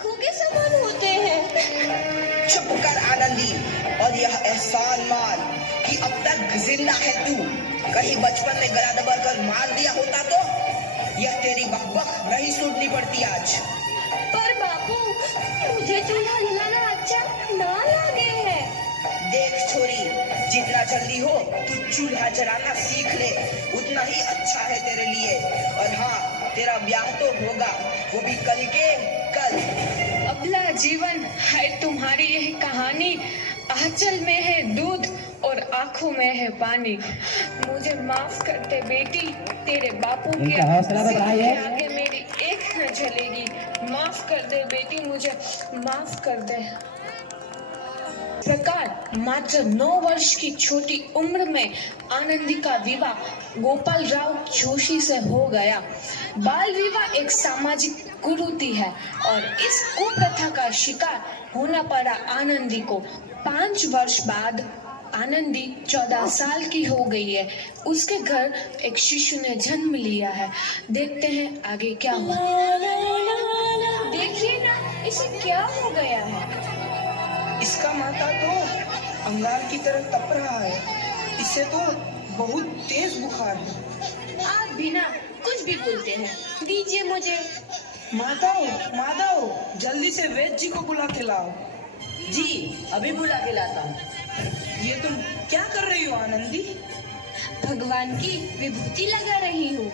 आंखों के समान होते हैं। चुप कर आनंदी, और यह एहसान मान कि अब तक जिंदा है तू। कहीं बचपन में गला दबाकर मार दिया होता तो यह तेरी बकबक नहीं सुननी पड़ती आज। पर बापू, मुझे चूल्हा जलाना अच्छा ना लगे है। देख छोरी, जितना जल्दी हो तू चूल्हा जलाना सीख ले, उतना ही अच्छा है तेरे लिए। और हाँ, तेरा ब्याह तो होगा, वो भी कल के कल। अबला जीवन है तुम्हारी यह कहानी, आंचल में है दूध और आंखों में है पानी। मुझे माफ कर दे बेटी, तेरे बापू के आगे मेरी एक न चलेगी। माफ कर दे बेटी, मुझे माफ कर दे। प्रकार मात्र 9 वर्ष की छोटी उम्र में आनंदी का विवाह गोपाल राव जोशी से हो गया। बाल विवाह एक सामाजिक कुरीति है और इस कुप्रथा का शिकार होना पड़ा आनंदी को। 5 वर्ष बाद आनंदी 14 साल की हो गई है। उसके घर एक शिशु ने जन्म लिया है। देखते हैं आगे क्या हुआ। देखिए ना, इसे क्या हो गया है। इसका माथा तो अंगार की तरह तप रहा है। इसे तो बहुत तेज बुखार है। आप बिना कुछ भी बोलते हैं, दीजिए मुझे। माधव, माधव, जल्दी से वैद्य जी को बुला के लाओ। जी, अभी बुला के लाता हूँ। ये तुम क्या कर रही हो आनंदी? भगवान की विभूति लगा रही हूँ।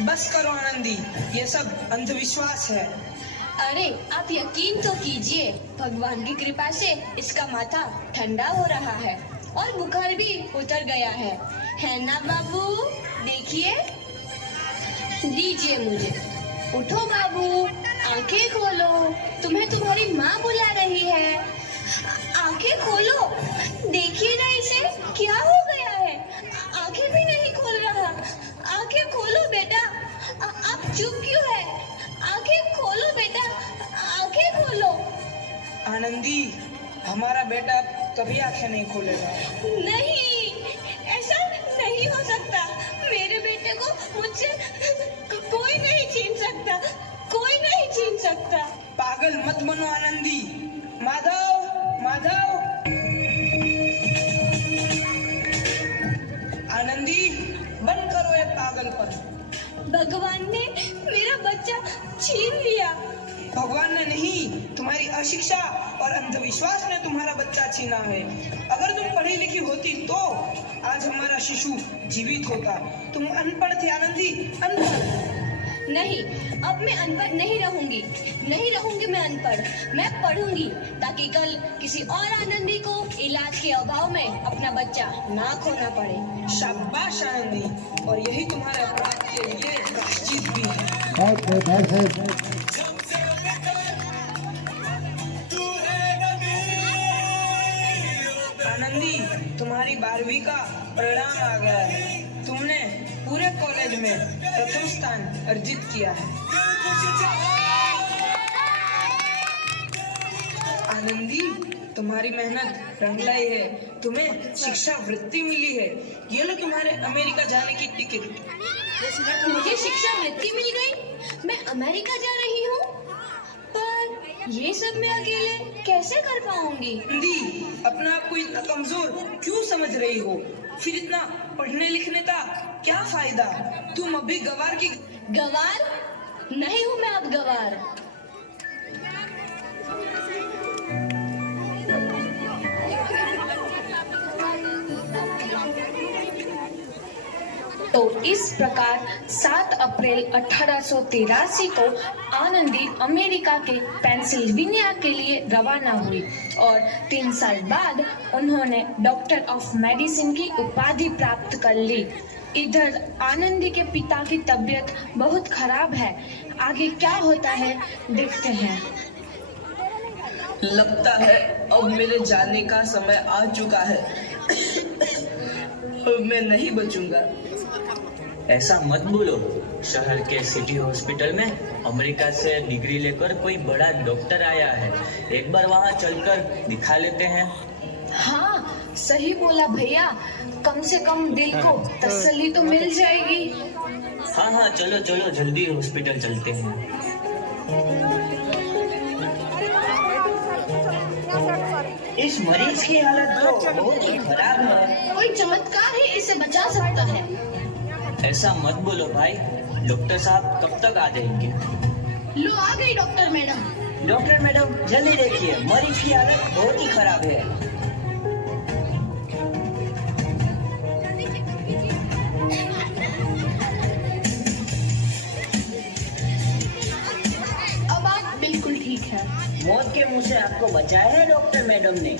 बस करो आनंदी, ये सब अंधविश्वास है। अरे आप यकीन तो कीजिए, भगवान की कृपा से इसका माथा ठंडा हो रहा है और बुखार भी उतर गया है ना बाबू? देखिए, दीजिए मुझे। उठो बाबू, आंखें खोलो, तुम्हें तुम्हारी माँ बुला रही है। आंखें खोलो, देखिए ना इसे क्या हो गया है। आंखें भी नहीं खोल रहा। आंखें खोलो बेटा। आप चुप क्यों है? आंखें खोलो बेटा, आंखें खोलो। आनंदी, हमारा बेटा कभी आंखें नहीं खोलेगा। नहीं, ऐसा नहीं हो सकता। मेरे बेटे को मुझसे कोई नहीं छीन सकता, कोई नहीं छीन सकता। पागल मत बनो आनंदी। माधव, माधव, आनंदी, बंद करो ये पागलपन। भगवान ने मेरा बच्चा छीन लिया। भगवान ने नहीं, तुम्हारी अशिक्षा और अंधविश्वास ने तुम्हारा बच्चा छीना है। अगर तुम पढ़ी लिखी होती तो आज हमारा शिशु जीवित होता। तुम अनपढ़ थी आनंदी, अनपढ़। नहीं, अब मैं अनपढ़ नहीं रहूंगी। नहीं रहूंगी मैं अनपढ़। मैं पढ़ूंगी ताकि कल किसी और आनंदी को इलाज के अभाव में अपना बच्चा ना खोना पड़े। शाबाश आनंदी, और यही तुम्हारे अपराध के लिए प्रायश्चित भी है। आनंदी, तुम्हारी 12वीं का परिणाम आ गया है। तुमने पूरे कॉलेज में प्रथम स्थान अर्जित किया है। आनंदी, तुम्हारी मेहनत रंग लाई है। तुम्हें शिक्षा वृत्ति मिली है। ये लो तुम्हारे अमेरिका जाने की टिकट। मुझे शिक्षा वृत्ति मिल गई, मैं अमेरिका जा रही हूँ। पर ये सब मैं अकेले कैसे कर पाऊंगी? आनंदी, अपना आप को इतना कमजोर क्यों समझ रही हो? फिर इतना पढ़ने लिखने का क्या फायदा? तुम अभी गवार की। गवार नहीं हूँ मैं अब गवार। तो इस प्रकार 7 अप्रैल 1883 को आनंदी अमेरिका के पेंसिल्वेनिया के लिए रवाना हुई और 3 साल बाद उन्होंने डॉक्टर ऑफ मेडिसिन की उपाधि प्राप्त कर ली। इधर आनंदी के पिता की तबीयत बहुत खराब है। आगे क्या होता है देखते हैं। लगता है अब मेरे जाने का समय आ चुका है। अब मैं नहीं बचूंगा। ऐसा मत बोलो। शहर के सिटी हॉस्पिटल में अमेरिका से डिग्री लेकर कोई बड़ा डॉक्टर आया है। एक बार वहाँ चलकर दिखा लेते हैं। हाँ, सही बोला भैया। कम से कम दिल को तसल्ली तो मिल जाएगी। हाँ हाँ, चलो चलो जल्दी हॉस्पिटल चलते हैं। इस मरीज की हालत तो बहुत ही खराब है। कोई चमत्कार ही इसे बचा सकता है। ऐसा मत बोलो भाई, डॉक्टर साहब कब तक आ जाएंगे? लो आ गई डॉक्टर मैडम। डॉक्टर मैडम जल्दी देखिए, मरीज की हालत बहुत ही खराब है। अब आप बिल्कुल ठीक है। मौत के मुंह से आपको बचाया है डॉक्टर मैडम ने।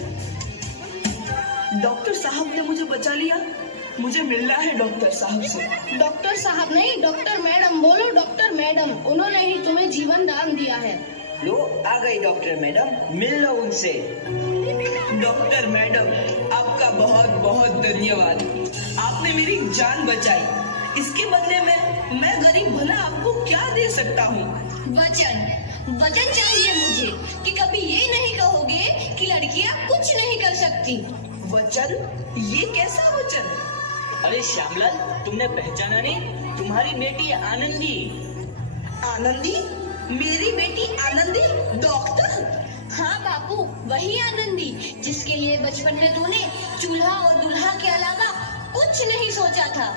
डॉक्टर साहब ने मुझे बचा लिया। मुझे मिलना है डॉक्टर साहब से। डॉक्टर साहब नहीं, डॉक्टर मैडम बोलो। डॉक्टर मैडम, उन्होंने ही तुम्हें जीवन दान दिया है। लो आ गई डॉक्टर मैडम, मिल लो उनसे। डॉक्टर मैडम, आपका बहुत बहुत धन्यवाद। आपने मेरी जान बचाई। इसके बदले में मैं गरीब भला आपको क्या दे सकता हूँ? वचन चाहिए मुझे कि कभी ये नहीं कहोगे कि लड़कियां कुछ नहीं कर सकती। वचन? ये कैसा वचन? अरे श्यामलाल, तुमने पहचाना नहीं? तुम्हारी बेटी आनंदी। आनंदी? मेरी बेटी आनंदी डॉक्टर? हाँ बापू, वही आनंदी जिसके लिए बचपन में तूने चूल्हा और दूल्हा के अलावा कुछ नहीं सोचा था।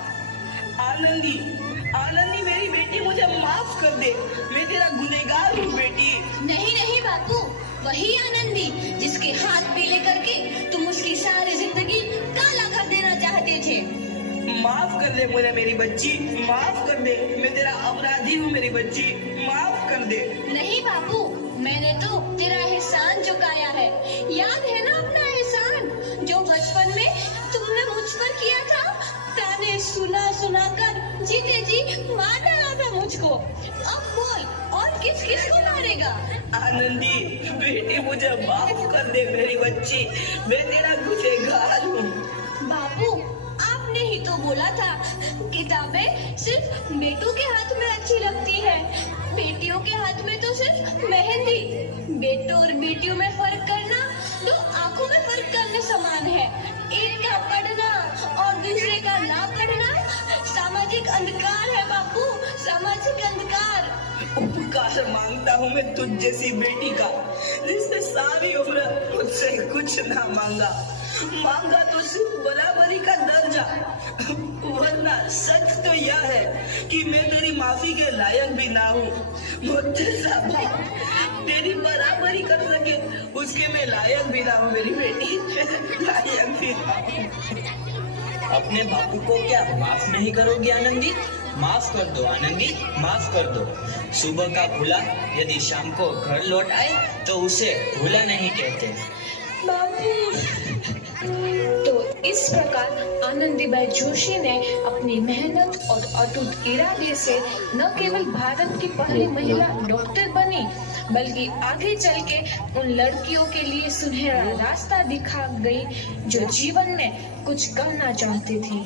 आनंदी, आनंदी मेरी बेटी, मुझे माफ कर दे। मैं तेरा गुनहगार हूँ बेटी। नहीं नहीं बापू, वही आनंदी जिसके हाथ पीले करके तुम उसकी सारी जिंदगी काला कर देना चाहते थे। माफ कर दे मुझे मेरी बच्ची, माफ कर दे। मैं तेरा अपराधी हूँ मेरी बच्ची, माफ कर दे। नहीं बापू, मैंने तो तेरा एहसान चुकाया है। याद है ना अपना एहसान जो बचपन में तुमने मुझ पर किया था? ताने सुना सुना कर जीते जी मार डाला था मुझको। अब बोल, और किस किस को मारेगा? आनंदी बेटी, मुझे माफ कर दे मेरी बच्ची। मैं तेरा गुनहगार हूँ। बापू, आपने ही तो बोला था किताबें सिर्फ बेटों के हाथ में अच्छी लगती है, बेटियों के हाथ में तो सिर्फ मेहंदी। बेटों और बेटियों में फर्क करना दो आंखों में फर्क करने समान है। एक का पढ़ना और दूसरे का ना पढ़ना सामाजिक अंधकार है बापू, सामाजिक अंधकार। उपकार मांगता हूँ मैं तुझ जैसी बेटी का, जिसने सारी उम्र मुझसे कुछ ना मांगा तो सिर्फ बराबरी का दर्जा। वरना सच तो यह है कि मैं तेरी माफी के लायक भी ना हूँ। मुझे सब तेरी बराबरी कर सके उसके मैं लायक भी ना हूँ मेरी बेटी, लायक भी ना हूँ। अपने बापू को क्या माफ नहीं करोगी आनंदी? माफ कर दो आनंदी, माफ कर दो। सुबह का भूला यदि शाम को घर लौट आए तो उसे भूला नहीं कहते। तो इस प्रकार आनंदीबाई जोशी ने अपनी मेहनत और अटूट इरादे से न केवल भारत की पहली महिला डॉक्टर बनी, बल्कि आगे चल के उन लड़कियों के लिए सुनहरा रास्ता दिखा गई जो जीवन में कुछ करना चाहती थी।